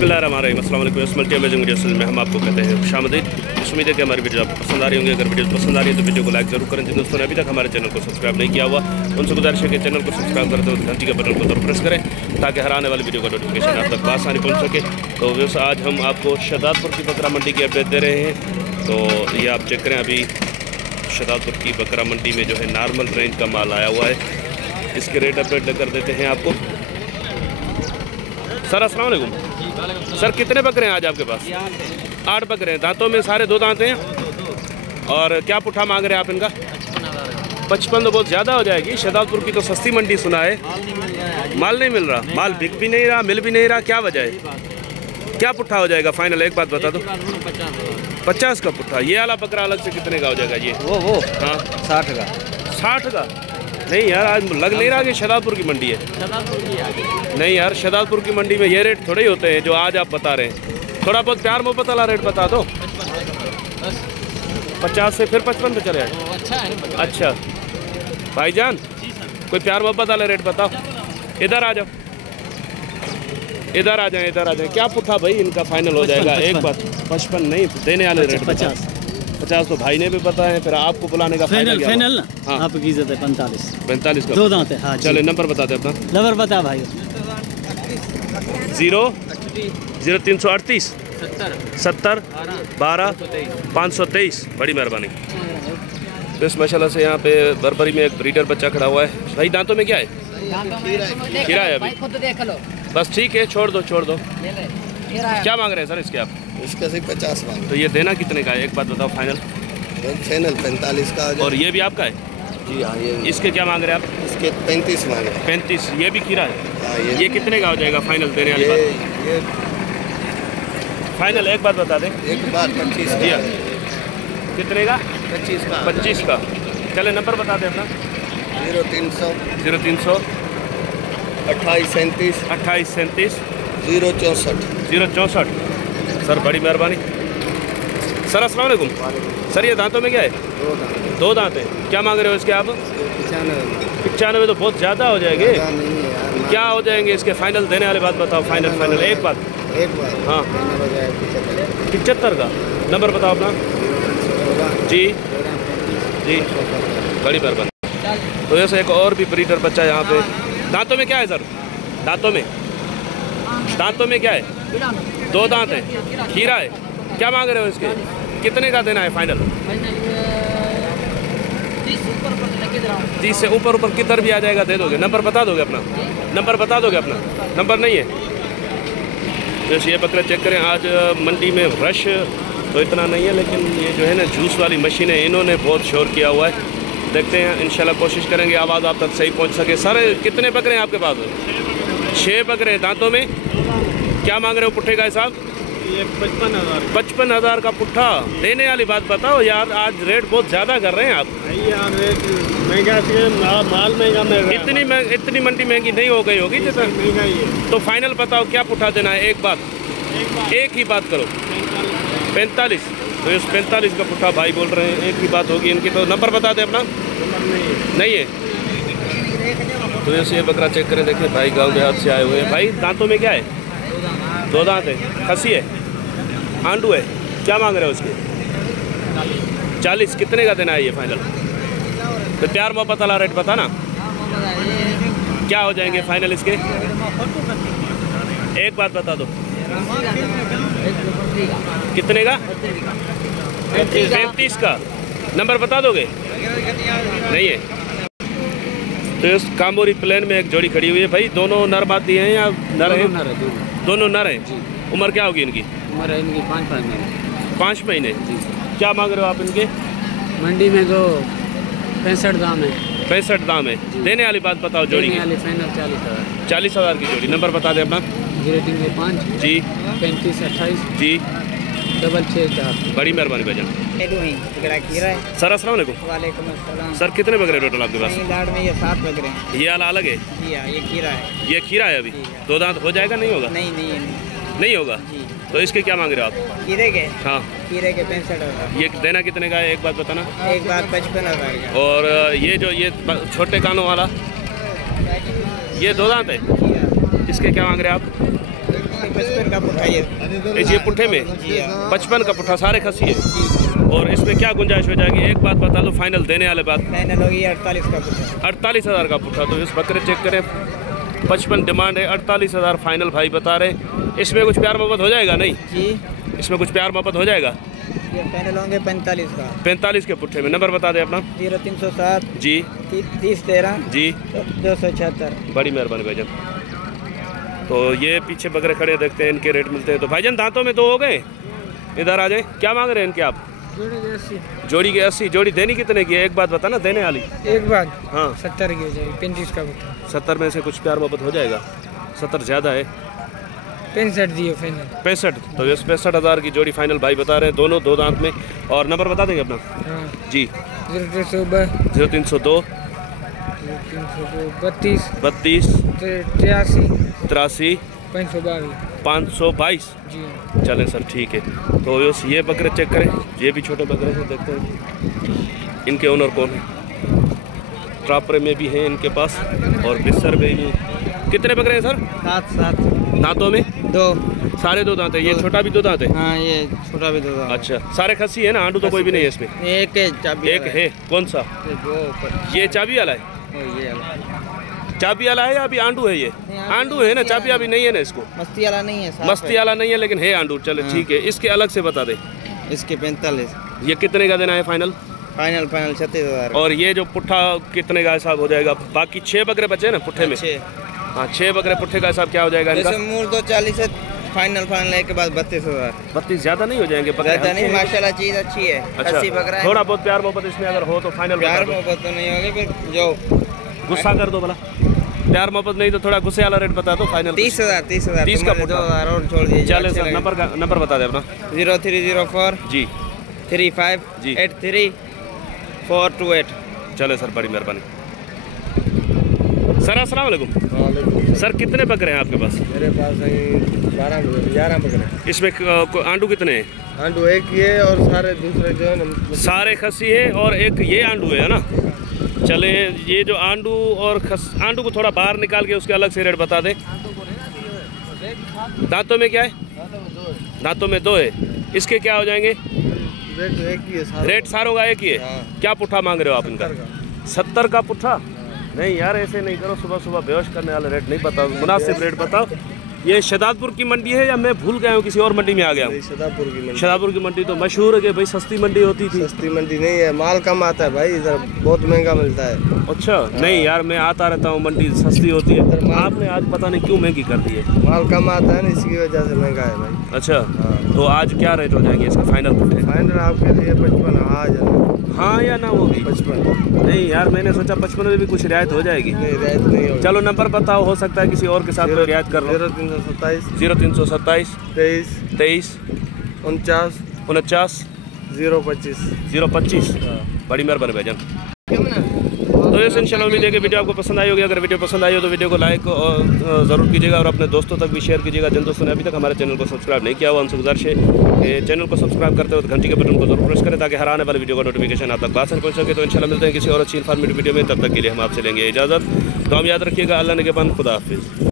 बिस्मिल्लाहिर्रहमानिर्रहीम, अस्सलाम वालेकुम। मल्टी अमेजिंग वीडियो में हम आपको कहते हैं खुशामदीद। उम्मीद है कि हमारी वीडियो आपको पसंद आ रही होंगी। अगर वीडियो पसंद आ रही है तो वीडियो को लाइक जरूर करें। जिन दोस्तों ने अभी तक हमारे चैनल को सब्सक्राइब नहीं किया हुआ उनसे गुजारिश है कि चैनल को सब्सक्राइब करते हुए घंटी के बटन को जरूर प्रेस करें ताकि हर आने वाली वीडियो का नोटिफिकेशन आप तक आसानी पहुँच सके। तो वैसे आज हम आपको शहजादपुर की बकरा मंडी की अपडेट दे रहे हैं। तो ये आप चेक करें, अभी शहजादपुर की बकरा मंडी में जो है नॉर्मल रेंज का माल आया हुआ है। इसके रेट अपडेट कर देते हैं आपको। सर अस्सलाम वालेकुम। सर कितने बकरे हैं आज आपके पास? 8 बकरे हैं। दांतों में सारे 2 दांत हैं। और क्या पुट्ठा मांग रहे हैं आप इनका? 55 तो बहुत ज़्यादा हो जाएगी। शहजादपुर की तो सस्ती मंडी सुना है। माल नहीं मिल रहा, माल बिक भी नहीं रहा, मिल भी नहीं रहा, क्या वजह है? क्या पुट्ठा हो जाएगा फाइनल? एक बात बता दो। 50 का पुट्ठा। ये वाला बकरा अलग से कितने का हो जाएगा? ये वो हाँ 60 का। 60 का? नहीं यार, आज लग नहीं रहा कि शहजादपुर की मंडी है। नहीं यार, शहजादपुर की मंडी में ये रेट थोड़े ही होते हैं जो आज आप बता रहे हैं। थोड़ा बहुत प्यार मोहब्बत वाला रेट बता दो। 50 से फिर 55 पे चले आए। अच्छा भाईजान, कोई प्यार मोहब्बत वाला रेट बताओ। इधर आ जाओ, इधर आ जाए, इधर आ जाए। क्या पुट्ठा भाई इनका फाइनल हो जाएगा? एक बात 55 नहीं देने वाले रेट 50 तो भाई ने भी बताया है। फिर आपको बुलाने का फाइनल ना? हाँ आपकी इज्जत है। 45 का 2 दांत है। हाँ चले नंबर बता दे अपना। नंबर बता भाई। 00338 70 12 523। बड़ी मेहरबानी। तो इस माशाल्लाह से यहाँ पे बरबरी में एक ब्रीडर बच्चा खड़ा हुआ है। भाई दांतों में क्या है? खीरा है अभी। खुद देख लो बस। ठीक है, छोड़ दो छोड़ दो। क्या मांग रहे हैं सर इसके आप? इसका सिर्फ 50 मांग। तो ये देना कितने का है? एक बात बताओ फाइनल। फाइनल 45 का। और ये भी आपका है? जी हाँ। ये इसके क्या मांग रहे हैं आप? इसके 35 मांग रहे हैं। 35। ये भी खीरा है? हाँ। ये कितने का हो जाएगा फाइनल देने वाली बात? ये फाइनल एक बात बता दें। एक बार 25 दिया। कितने का? 25 का। 25 का। चले नंबर बता दें अपना। 0300 28 37 064 064। सर बड़ी मेहरबानी। सर अस्सलाम वालेकुम। सर ये दांतों में क्या है? 2 दांत है। क्या मांग रहे हो इसके आप? 95 तो बहुत ज़्यादा हो जाएंगे। क्या हो जाएंगे इसके फाइनल देने वाली बात बताओ। फाइनल एक बात। हाँ 75 का। नंबर बताओ अपना। जी जी बड़ी मेहरबानी। तो जैसे एक और भी ब्रीडर बच्चा यहाँ पे। दांतों में क्या है सर? दांतों में क्या है? 2 दांत है। खीरा है। क्या मांग रहे हो इसके? कितने का देना है फाइनल? 30 से ऊपर किधर भी आ जाएगा दे दोगे? नंबर बता दोगे अपना? नंबर बता दोगे अपना? नंबर नहीं है। जैसे ये बकरा चेक करें, आज मंडी में रश तो इतना नहीं है, लेकिन ये जो है ना जूस वाली मशीनें इन्होंने बहुत शोर किया हुआ है। देखते हैं, इंशाल्लाह कोशिश करेंगे आवाज़ आप तक सही पहुंच सके। सर कितने बकरे हैं आपके पास? 6 बकरे हैं। दांतों में क्या मांग रहे हो पुट्ठे का हिसाब? 55,000 का पुट्ठा। देने वाली बात बताओ यार, आज रेट बहुत ज़्यादा कर रहे हैं आप। यार रेट महंगा, माल महंगा मिल रहा है। इतनी मंडी महंगी नहीं हो गई होगी जैसा महंगाई है। तो फाइनल बताओ क्या पुट्ठा देना है? एक बात, एक ही बात करो। 45। तो इस 45 का पुट्ठा भाई बोल रहे हैं, एक ही बात होगी इनकी। तो नंबर बता दें अपना। नहीं है। तो जैसे ये बकरा चेक करें, देखिए भाई गांव देहात से आए हुए हैं। भाई दांतों में क्या है? 2 दांत है। खसी है, आंडू है। क्या मांग रहे हो उसके? 40। कितने का देना है ये फाइनल? तो प्यार मोहब्बत वाला रेट बता ना। क्या हो जाएंगे फाइनल इसके? एक बात बता दो। कितने का? 35 का। नंबर बता दोगे? नहीं है। तो इस कामोरी प्लेन में एक जोड़ी खड़ी हुई है। भाई दोनों नर मादी हैं या नर हैं? दोनों नर हैं। उम्र क्या होगी इनकी? उम्र है इनकी 5 महीने। 5 महीने। क्या मांग रहे हो आप इनके? मंडी में जो 65 दाम है। 65 दाम है। देने वाली बात बताओ जोड़ी की। 40,000 की जोड़ी। नंबर बता दें अपना। 0305 जी 35 28 जी 664। बड़ी मेहरबानी भाईजान। सर अस्सलाम वालेकुम। वालेकुम अस्सलाम। सर कितने बकरे टोटल आपके पास? लाड़ में ये 7 बकरे हैं। ये वाला अलग है? जी हाँ, ये खीरा है। ये खीरा है अभी। 2 दांत हो जाएगा? नहीं होगा? नहीं होगा। तो इसके क्या मांग रहे हो आप? खीरे के? हाँ खीरे के 65,000। ये देना कितने का है? एक बात बताना। एक बार 55,000 का। और ये जो ये छोटे कानों वाला, ये 2 दांत है। इसके क्या मांग रहे हैं आप? 55 का पुट्ठा ये पुट्ठे में 55 का पुट्ठा, सारे खसी है। और इसमें क्या गुंजाइश हो जाएगी? एक बात बता दो, फाइनल देने वाले बात। फाइनल होगी 48 का पुट्ठा। 48,000 का पुट्ठा। तो इस बकरे चेक करें, 55 डिमांड है, 48,000 फाइनल भाई बता रहे। इसमें कुछ प्यार मोहब्बत हो जाएगा? नहीं जी, इसमें कुछ प्यार मोहब्बत हो जाएगा। ये फाइनल होंगे 45 का। 45 के पुट्ठे में। नंबर बता दें अपना। 0307 जी 3013 जी 276। बड़ी मेहरबानी भाईजान। तो ये पीछे बकरे खड़े देखते हैं, इनके रेट मिलते हैं। तो भाईजान दांतों में 2 हो गए, इधर आ जाए। क्या मांग रहे हैं इनके आप? जोड़ी के 80। जोड़ी देनी कितने की है? एक बात बता ना, देने वाली। एक बात हाँ 70 की हो जाएगी, 35 का पुट्ठा। 70 में से कुछ प्यार मोहब्बत हो जाएगा? 70 ज़्यादा है। 65 दिए फाइनल। 65। तो ये 65,000 की जोड़ी फाइनल भाई बता रहे हैं, दोनों 2 दांत में। और नंबर बता देंगे अपना? हाँ जी 0302 0302 32 32 83 83 522। 522। जी चलें सर, ठीक है। तो ये बकरे चेक करें, ये भी छोटे बकरे से देखते हैं इनके ओनर कौन है। ट्रापरे में भी हैं इनके पास और बिस्सर में भी। कितने बकरे हैं सर? 7 दांतों में 2। सारे 2 दांत है। ये छोटा भी 2 दांत है? हाँ, ये छोटा भी 2 दांत। अच्छा, सारे खसी है ना? आंडू तो कोई भी नहीं है इसमें? एक है चाबी एक है। कौन सा? ये चाबी वाला है? ये चाबी वाला है या अभी आंडू है? ये आंडू है ना, चाबी अभी नहीं है ना इसको? मस्ती वाला नहीं है, मस्ती वाला नहीं है लेकिन है आंडू। चले ठीक है। इसके अलग से बता दे। इसके 45। ये कितने का देना है फाइनल? फाइनल 36,000। और ये जो पुट्ठा कितने का हिसाब हो जाएगा? बाकी 6 बकरे बचे ना पुट्ठे में? हाँ 6 बकरे पुट्ठे का हिसाब क्या हो जाएगा इनका? जैसे मूल तो 40 है, फाइनल एक के बाद 32,000। 32 ज़्यादा नहीं हो जाएंगे? ज़्यादा नहीं, माशाल्लाह चीज़ अच्छी है। अच्छा, 80 बकरा है। थोड़ा बहुत प्यार मोहब्बत इसमें अगर हो तो फाइनल प्यार मोहब्बत तो नहीं होगी, फिर जो गुस्सा कर दो भला। प्यार मोहब्बत नहीं तो थोड़ा गुस्से वाला रेट बता दो फाइनल। 30,000 30 का पुट्ठा। 2,000 और छोड़ दीजिए। चले सर, नंबर बता दे अपना। 0304 जी 35 जी 83 428। चले सर, बड़ी मेहरबानी सर। अस्सलाम वालेकुम सर। कितने बकरे हैं आपके पास? मेरे पास 11 बकरे। इसमें आंडू कितने हैं? आंडू एक ही है और सारे दूसरे जो है ना सारे खसी है और एक ये आंडू है ना? चले, ये जो आंडू और आंडू को थोड़ा बाहर निकाल के उसके अलग से रेट बता दें। दांतों में क्या है? दांतों में 2 है। इसके क्या हो जाएंगे? रेट एक ही है। रेट सारों का एक ही है। क्या पुट्ठा मांग रहे हो आप इनका? 70 का पुट्ठा? नहीं यार, ऐसे नहीं करो, सुबह सुबह बेहोश करने वाला रेट नहीं बताओ, मुनासिब रेट बताओ। ये शहदादपुर की मंडी है या मैं भूल गया हूँ, किसी और मंडी में आ गया हूँ? शहदादपुर की मंडी तो मशहूर है कि भाई सस्ती मंडी होती थी। सस्ती मंडी नहीं है, माल कम आता है भाई, इधर बहुत महंगा मिलता है। अच्छा नहीं यार, मैं आता रहता हूँ, मंडी सस्ती होती है। आपने आज पता नहीं क्यों महंगी कर दी है। माल कम आता है ना, इसकी वजह से महंगा है भाई। अच्छा तो आज क्या रेट हो जाएंगे इसके फाइनल पुट्ठे? फाइनल आपके लिए 55 आ जाए। हाँ या ना होगी? 55 नहीं यार, मैंने सोचा 55 में भी कुछ रियायत हो जाएगी। नहीं, रियायत नहीं होगी। चलो नंबर बताओ, हो सकता है किसी और के साथ में रियायत कर लो। 0327 0327 23 23 49 49 025। 025। बड़ी मेहरबानी भाईजान। तो ये इंशाल्लाह उम्मीद है कि वीडियो आपको पसंद आई होगी। अगर वीडियो पसंद आई हो तो वीडियो को लाइक ज़रूर कीजिएगा और अपने दोस्तों तक भी शेयर कीजिएगा। जिन दोस्तों ने अभी तक हमारे चैनल को सब्सक्राइब नहीं किया हुआ, उनसे गुजारिश है कि चैनल को सब्सक्राइब करते वक्त घंटी के बटन को जरूर प्रेस करें ताकि हर आने वाले वीडियो का नोटिफिकेशन आप तक बात पहुंच सके। तो इंशाल्लाह मिलते हैं किसी और अच्छी इन्फॉर्मेटिव वीडियो में, तब तक के लिए हम आपसे लेंगे इजाज़त। तो हम याद रखिएगा, अल्लाह ने के बंद, खुदा हाफिज़।